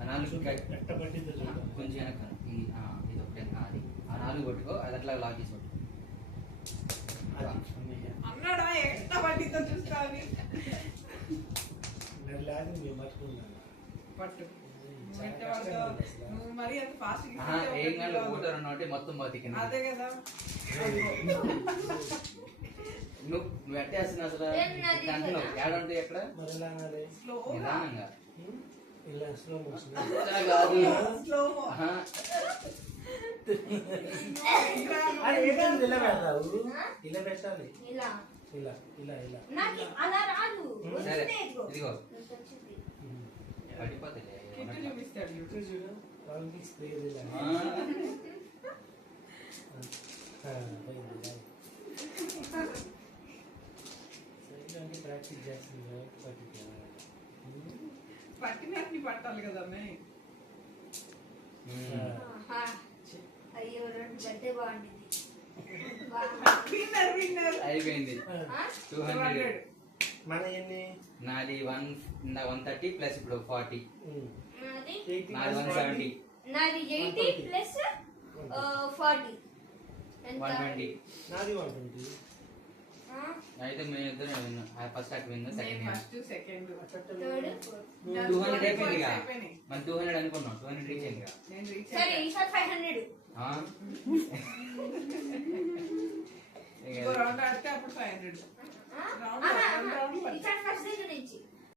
4 కొంచెం వెనక ఇది ఒకటి అది ఆ 4 కొట్టుకో అది అట్లా లాక్ చేసి కొట్టు అన్నాడా ఎట్లా పట్టిందో చూసుకోవాలి పట్టు నువ్వు మరి అంత ఫాస్ట్ ఏం కాదు ఫోటో అంటే మొత్తం బతికింది అదే కదా నువ్వు ఎట్టేస్తున్నా అసలు అంటున్నావు ఏడంటే ఎక్కడ నిదానంగా ఇలా పెట్టాలి ఇలా సరే ఇదిగో పడిపోతుంది చూపిస్తాడు ప్రాక్టీస్ చేస్తుంది పట్టినట్టు పట్టాలి కదా అయ్యో గడ్డే బాగుంది అయిపోయింది 200 మన ఎన్ని నాది 130 ప్లస్ ఇప్పుడు 40 నాది 170 నాది 80 ప్లస్ 40 120 నాది 120 అయితే మేము ఇద్దరం విన్నాం ఫస్ట్ అట్ విన్నా సెకండ్ 200 అయిపోయిందిగా మన 200 అనుకున్నాం 200 రీచ్ అయిందిగా సరే ఈసారి 500 రౌండ్ ఆడితే అప్పుడు 500 ఈసారి ఫస్ట్ దగ్గర నుంచి